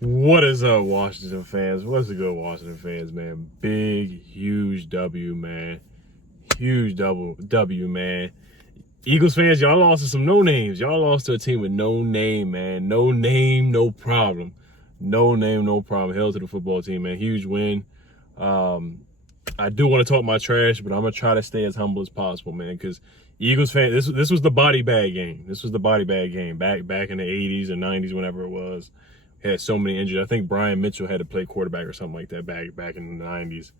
What is up, Washington fans? What's the good, Washington fans, man? Big, huge W, man. Huge W, man. Eagles fans, y'all lost to some no names. Y'all lost to a team with no name, man. No name, no problem. No name, no problem. Hell to the football team, man. Huge win. I do want to talk my trash, but I'm gonna try to stay as humble as possible, man. Because Eagles fans, this was the body bag game. This was the body bag game back in the 80s and 90s, whenever it was. Had so many injuries. I think Brian Mitchell had to play quarterback or something like that back in the 90s,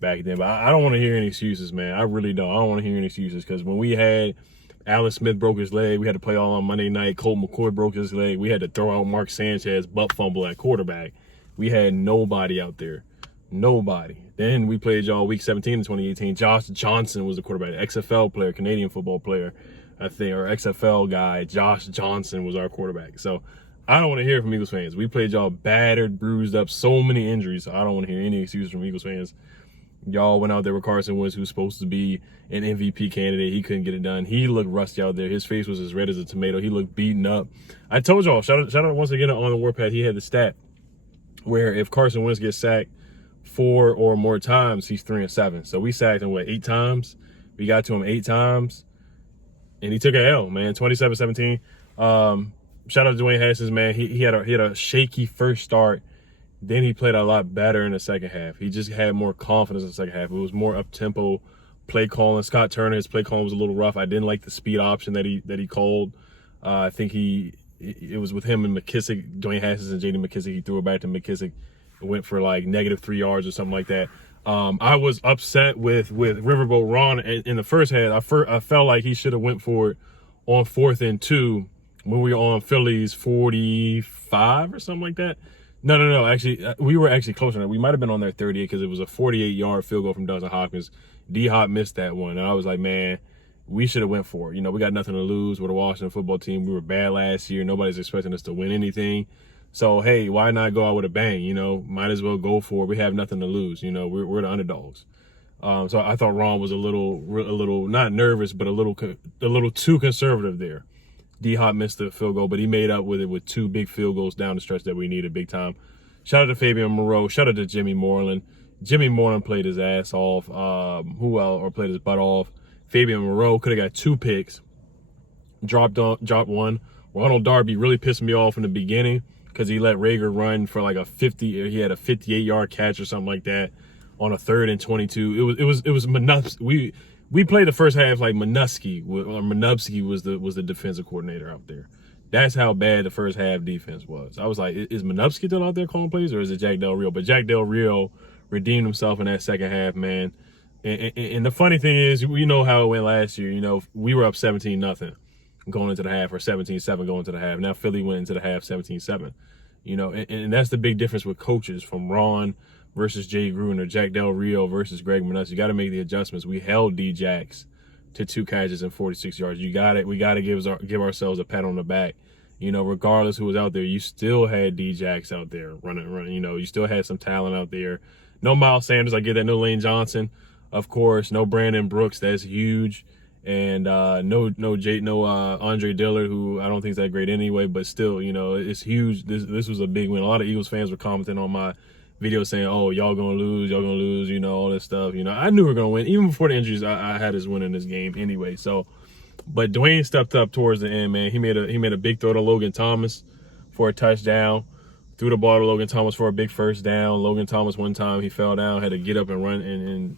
back then. But I don't want to hear any excuses, man. I really don't. I don't want to hear any excuses because when we had Alan Smith broke his leg, we had to play all on Monday night. Colt McCoy broke his leg. We had to throw out Mark Sanchez, butt fumble at quarterback. We had nobody out there. Nobody. Then we played y'all week 17 in 2018. Josh Johnson was the quarterback, XFL player, Canadian football player, I think, or XFL guy. Josh Johnson was our quarterback. So I don't want to hear from Eagles fans. We played y'all battered, bruised up, so many injuries. So I don't want to hear any excuses from Eagles fans. Y'all went out there with Carson Wentz, who's supposed to be an MVP candidate. He couldn't get it done. He looked rusty out there. His face was as red as a tomato. He looked beaten up. I told y'all, shout out once again on the Warpath, he had the stat where if Carson Wentz gets sacked 4 or more times, he's 3-7. So we sacked him, 8 times? We got to him 8 times. And he took a L, man, 27-17. Shout out to Dwayne Haskins, man. He had a shaky first start. Then he played a lot better in the second half. He just had more confidence in the second half. It was more up-tempo play calling. Scott Turner, his play calling was a little rough. I didn't like the speed option that he called. I think it was with him and McKissick, Dwayne Haskins and J.D. McKissick. He threw it back to McKissick. It went for like -3 yards or something like that. I was upset with Riverboat Ron in the first half. I felt like he should have went for it on 4th and 2 when we were on Philly's 45 or something like that. No. Actually, we were actually closer than that. We might have been on their 38 because it was a 48-yard field goal from Dustin Hopkins. D-Hop missed that one. And I was like, man, we should have went for it. You know, we got nothing to lose. We're the Washington football team. We were bad last year. Nobody's expecting us to win anything. So, hey, why not go out with a bang? You know, might as well go for it. We have nothing to lose. You know, we're the underdogs. So I thought Ron was a little not nervous, but a little too conservative there. D-Hop missed the field goal, but he made up with it with 2 big field goals down the stretch that we needed big time. Shout out to Fabian Moreau. Shout out to Jimmy Moreland. Jimmy Moreland played his ass off. Played his butt off. Fabian Moreau could have got 2 picks. Dropped 1. Ronald Darby really pissed me off in the beginning because he let Rager run for like he had a 58-yard catch or something like that on a 3rd and 22. It was Manupski. We played the first half like Manupski was the defensive coordinator out there. That's how bad the first half defense was. I was like, is Manupski still out there calling plays or is it Jack Del Rio? But Jack Del Rio redeemed himself in that second half, man. And the funny thing is, we know how it went last year. You know, we were up 17-0 going into the half, or 17-7 going into the half. Now Philly went into the half 17-7. You know, and that's the big difference with coaches, from Ron versus Jay Gruden or Jack Del Rio versus Greg Manussi. You got to make the adjustments. We held D-Jacks to 2 catches and 46 yards. We got to give ourselves a pat on the back. You know, regardless who was out there, you still had D-Jacks out there running. You know, you still had some talent out there. No Miles Sanders, I get that. No Lane Johnson, of course. No Brandon Brooks, that's huge. And no Andre Dillard, who I don't think is that great anyway, but still, you know, it's huge. This was a big win. A lot of Eagles fans were commenting on my video saying, oh, y'all gonna lose, you know, all this stuff. You know, I knew we were gonna win. Even before the injuries, I had us winning this game anyway. So, but Dwayne stepped up towards the end, man. He made a big throw to Logan Thomas for a touchdown. Threw the ball to Logan Thomas for a big first down. Logan Thomas, one time he fell down, had to get up and run and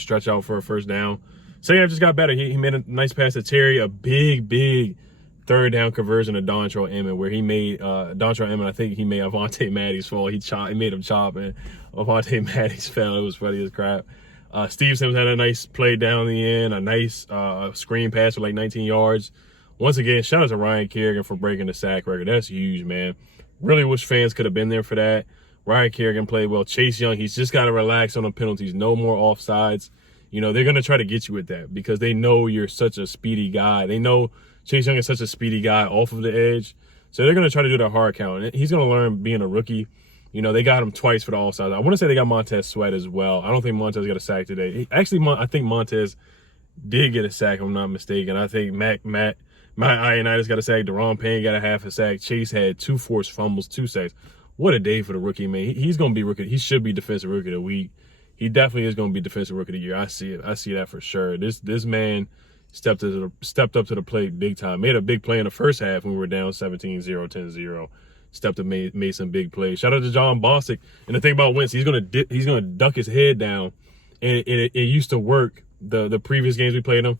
stretch out for a first down. Second half just got better. He made a nice pass to Terry, a big 3rd down conversion to Dontrell Emmett, where he made Dontrell Emmett, I think he made Avonte Maddox fall. He made him chop, and Avonte Maddox fell. It was funny as crap. Steve Sims had a nice play down the end, a nice screen pass for like 19 yards. Once again, shout out to Ryan Kerrigan for breaking the sack record. That's huge, man. Really wish fans could have been there for that. Ryan Kerrigan played well. Chase Young, he's just got to relax on the penalties. No more offsides. You know, they're going to try to get you with that because they know you're such a speedy guy. They know Chase Young is such a speedy guy off of the edge. So they're going to try to do their hard count. And he's going to learn being a rookie. You know, they got him twice for the offsides. I want to say they got Montez Sweat as well. I don't think Montez got a sack today. Actually, I think Montez did get a sack, if I'm not mistaken. I think Matt Ioannidis got a sack. Deron Payne got a half a sack. Chase had 2 forced fumbles, 2 sacks. what a day for the rookie, man. He's going to be rookie. He should be defensive rookie of the week. He definitely is going to be defensive rookie of the year. I see it. I see that for sure. This man stepped up to the plate big time. Made a big play in the first half when we were down 17-0, 10-0. Stepped up, made some big plays. Shout out to John Bostic. And the thing about Wentz, he's gonna duck his head down, and it used to work the previous games we played him,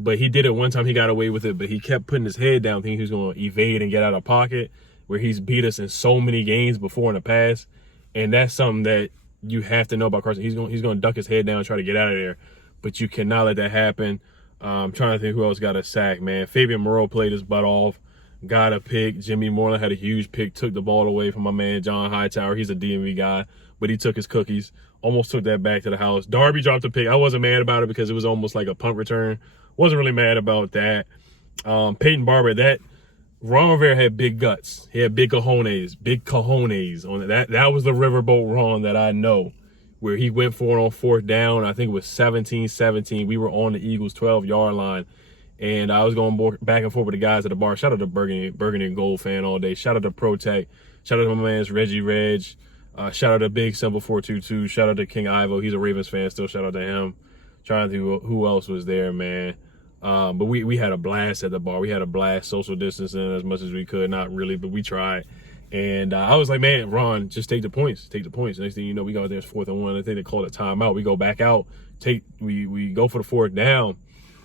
but he did it one time. He got away with it, but he kept putting his head down, thinking he was gonna evade and get out of pocket, where he's beat us in so many games before in the past. And that's something that you have to know about Carson. He's gonna duck his head down and try to get out of there, but you cannot let that happen. I'm trying to think who else got a sack, man. Fabian Moreau played his butt off. Got a pick. Jimmy Moreland had a huge pick, took the ball away from my man John Hightower. He's a DMV guy, but he took his cookies. Almost took that back to the house. Darby dropped a pick. I wasn't mad about it because it was almost like a punt return. Wasn't really mad about that. Peyton Barber, that Ron Rivera had big guts. He had big cojones on it. That was the riverboat Ron that I know, where he went for it on fourth down. I think it was 17-17. We were on the Eagles' 12-yard line. And I was going back and forth with the guys at the bar. Shout out to Burgundy and Gold fan all day. Shout out to Protect. Shout out to my man's Reggie Reg. Shout out to Big Simple 422. Shout out to King Ivo. He's a Ravens fan still. Shout out to him. Trying to think who else was there, man. But we had a blast at the bar. We had a blast, social distancing as much as we could. Not really, but we tried. And I was like, man, Ron, just take the points. Take the points. Next thing you know, we go out there, it's 4th and 1. I think they called a timeout. We go back out. We go for the fourth down.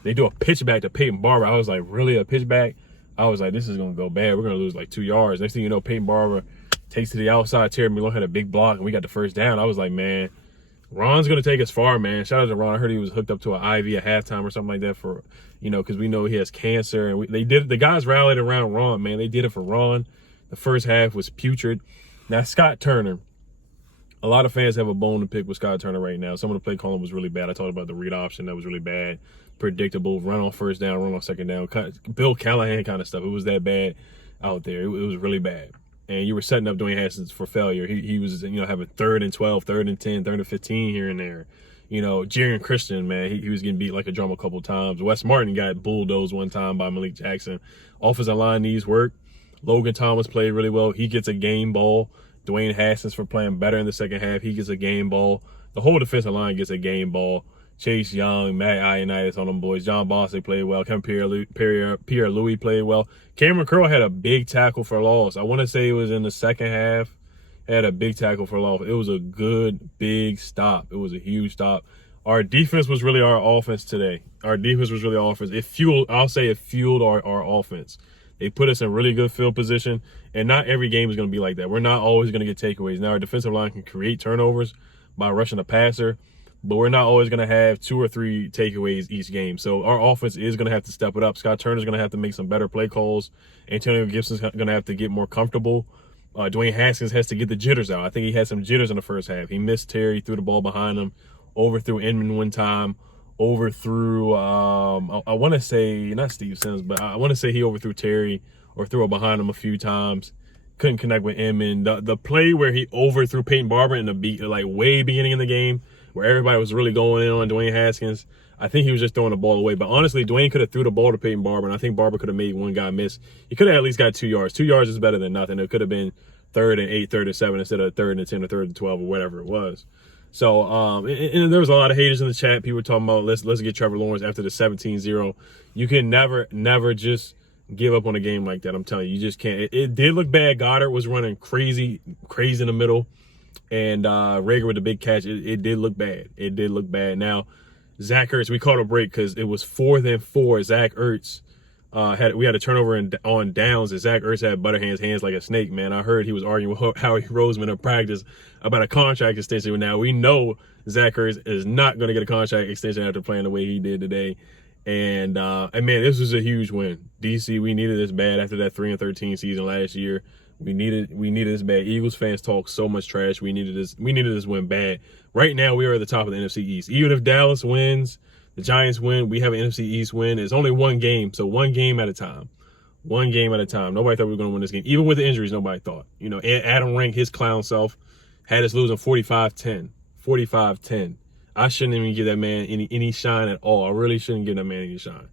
They do a pitch back to Peyton Barber. I was like, really, a pitch back? I was like, this is going to go bad. We're going to lose like 2 yards. Next thing you know, Peyton Barber takes to the outside. Terry Malone had a big block, and we got the first down. I was like, man, Ron's going to take us far, man. Shout out to Ron. I heard he was hooked up to an IV at halftime or something like that for, because we know he has cancer. And the guys rallied around Ron, man. They did it for Ron. The first half was putrid. Now, Scott Turner. A lot of fans have a bone to pick with Scott Turner right now. Some of the play calling was really bad. I talked about the read option. That was really bad. Predictable. Run on first down, run on second down. Bill Callahan kind of stuff. It was that bad out there. It was really bad. And you were setting up Dwayne Haskins for failure. He was, having 3rd and 12, 3rd and 10, 3rd and 15 here and there. Jaren Christian, man, he was getting beat like a drum a couple times. Wes Martin got bulldozed one time by Malik Jackson. Offensive line needs work. Logan Thomas played really well. He gets a game ball. Dwayne Haskins for playing better in the second half. He gets a game ball. The whole defensive line gets a game ball. Chase Young, Matt Ioannidis on them boys. John Bostic played well. Kevin Pierre-Louis played well. Cameron Curl had a big tackle for loss. I want to say it was in the second half. Had a big tackle for loss. It was a good, big stop. It was a huge stop. Our defense was really our offense today. Our defense was really our offense. It fueled our offense. They put us in really good field position, and not every game is going to be like that. We're not always going to get takeaways. Now, our defensive line can create turnovers by rushing the passer, but we're not always going to have 2 or 3 takeaways each game. So our offense is going to have to step it up. Scott Turner's going to have to make some better play calls. Antonio Gibson's going to have to get more comfortable. Dwayne Haskins has to get the jitters out. I think he had some jitters in the first half. He missed Terry, threw the ball behind him, overthrew Inman one time, overthrew, I want to say, not Steve Sims, but I want to say he overthrew Terry or threw it behind him a few times. Couldn't connect with Inman. The play where he overthrew Peyton Barber in the way beginning of the game, where everybody was really going in on Dwayne Haskins, I think he was just throwing the ball away. But honestly, Dwayne could have threw the ball to Peyton Barber, and I think Barber could have made one guy miss. He could have at least got 2 yards. 2 yards is better than nothing. It could have been 3rd and 8, 3rd and 7 instead of 3rd and 10 or 3rd and 12 or whatever it was. So, and there was a lot of haters in the chat. People were talking about, let's get Trevor Lawrence after the 17-0. You can never just give up on a game like that. I'm telling you, you just can't. It did look bad. Goddard was running crazy in the middle. And Rager with the big catch. It did look bad. It did look bad. Now, Zach Ertz, we caught a break because it was 4th and 4. Zach Ertz we had a turnover on downs, and Zach Ertz had Butterhand's hands like a snake, man. I heard he was arguing with Howie Roseman in practice about a contract extension. Now, we know Zach Ertz is not going to get a contract extension after playing the way he did today. And man, this was a huge win. DC, we needed this bad after that 3-13 season last year. We needed this bad. Eagles fans talk so much trash. We needed this win bad. Right now, we are at the top of the NFC East. Even if Dallas wins, the Giants win, we have an NFC East win. It's only one game, so one game at a time. One game at a time. Nobody thought we were going to win this game. Even with the injuries, nobody thought. Adam Rank, his clown self, had us losing 45-10. 45-10. I shouldn't even give that man any shine at all. I really shouldn't give that man any shine.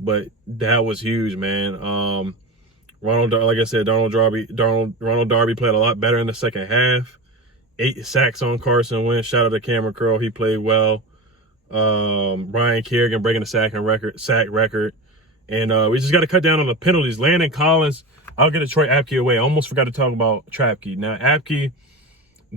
But that was huge, man. Like I said, Ronald Darby played a lot better in the second half. 8 sacks on Carson Wentz. Shout out to Cameron Curl. He played well. Brian Kerrigan breaking the sack record. And we just got to cut down on the penalties. Landon Collins, I'll get Troy Apke away. I almost forgot to talk about Trapke. Now, Apke,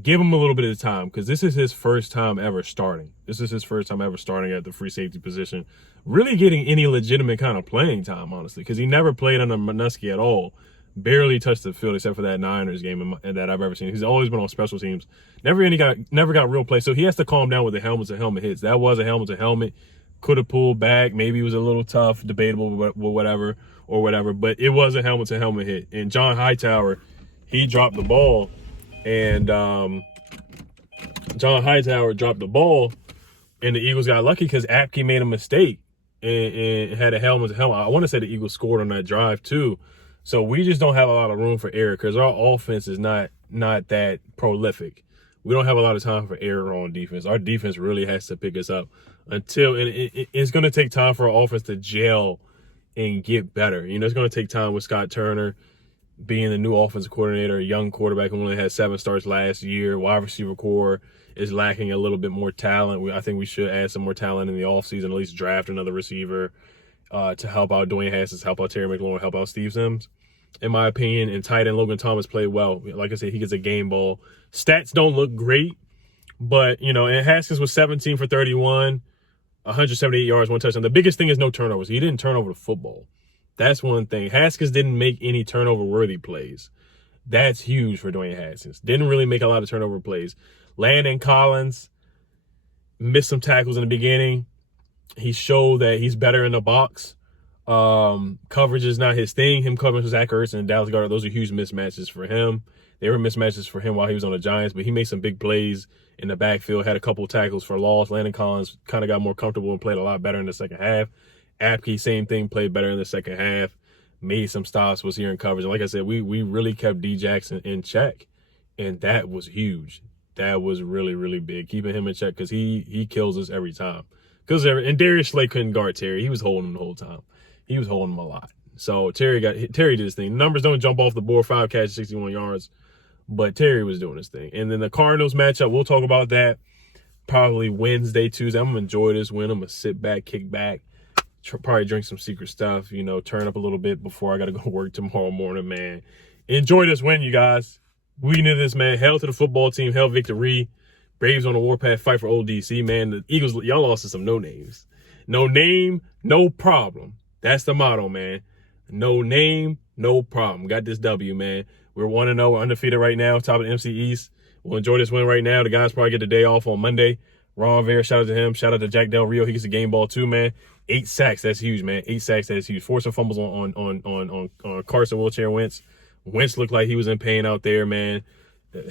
give him a little bit of time because this is his first time ever starting. This is his first time ever starting at the free safety position. Really getting any legitimate kind of playing time, honestly, because he never played under Minuski at all. Barely touched the field except for that Niners game that I've ever seen. He's always been on special teams. Never got real play. So he has to calm down with the helmet to helmet hits. That was a helmet to helmet. Could have pulled back. Maybe it was a little tough, debatable, whatever. But it was a helmet to helmet hit. And John Hightower, he dropped the ball. And John Hightower dropped the ball. And the Eagles got lucky because Apke made a mistake and had a helmet to helmet. I want to say the Eagles scored on that drive too. So we just don't have a lot of room for error because our offense is not that prolific. We don't have a lot of time for error on defense. Our defense really has to pick us up it's going to take time for our offense to gel and get better. You know, it's going to take time with Scott Turner being the new offensive coordinator, a young quarterback who only had 7 starts last year. Wide receiver core is lacking a little bit more talent. I think we should add some more talent in the offseason, at least draft another receiver to help out Dwayne Haskins, help out Terry McLaurin, help out Steve Sims. In my opinion, and tight end Logan Thomas played well. Like I said, he gets a game ball. Stats don't look great, but, you know, and Haskins was 17 for 31, 178 yards, 1 touchdown. The biggest thing is no turnovers. He didn't turn over the football. That's one thing. Haskins didn't make any turnover-worthy plays. That's huge for Dwayne Haskins. Didn't really make a lot of turnover plays. Landon Collins missed some tackles in the beginning. He showed that he's better in the box. Coverage is not his thing. Him covering Zach Ertz and Dallas Goedert, those are huge mismatches for him. They were mismatches for him while he was on the Giants, but he made some big plays in the backfield, had a couple of tackles for loss. Landon Collins kind of got more comfortable and played a lot better in the second half. Apke, same thing, played better in the second half, made some stops, was here in coverage. And like I said, we really kept D Jackson in check, and that was huge. That was really, really big, keeping him in check because he kills us every time. And Darius Slay couldn't guard Terry. He was holding him the whole time. He was holding him a lot. So Terry did his thing. Numbers don't jump off the board, 5 catches, 61 yards. But Terry was doing his thing. And then the Cardinals matchup, we'll talk about that probably Wednesday, Tuesday. I'm going to enjoy this win. I'm going to sit back, kick back, probably drink some secret stuff, you know, turn up a little bit before I got to go work tomorrow morning, man. Enjoy this win, you guys. We need this, man. Hell to the football team. Hell victory. Braves on the warpath, fight for old DC, man. The Eagles, y'all lost to some no names. No name, no problem. That's the motto, man. No name, no problem. Got this W, man. We're 1-0. We're undefeated right now, top of the MC East. We'll enjoy this win right now. The guys probably get the day off on Monday. Ron Vera, shout out to him. Shout out to Jack Del Rio. He gets a game ball too, man. 8 sacks, that's huge, man. 8 sacks, that's huge. Forced some fumbles on Carson Wentz. Wentz looked like he was in pain out there, man.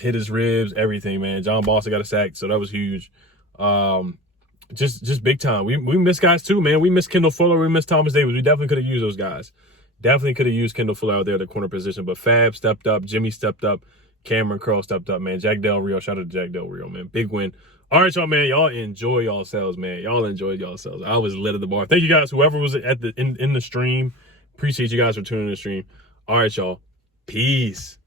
Hit his ribs, everything, man. John Boston got a sack, so that was huge. Just big time. We miss guys too, man. We miss Kendall Fuller. We miss Thomas Davis. We definitely could have used those guys. Definitely could have used Kendall Fuller out there at the corner position. But Fab stepped up. Jimmy stepped up. Cameron Curl stepped up, man. Jack Del Rio. Shout out to Jack Del Rio, man. Big win. All right, y'all, man. Y'all enjoy yourselves, man. Y'all enjoyed yourselves. I was lit at the bar. Thank you guys, whoever was in the stream. Appreciate you guys for tuning in the stream. All right, y'all. Peace.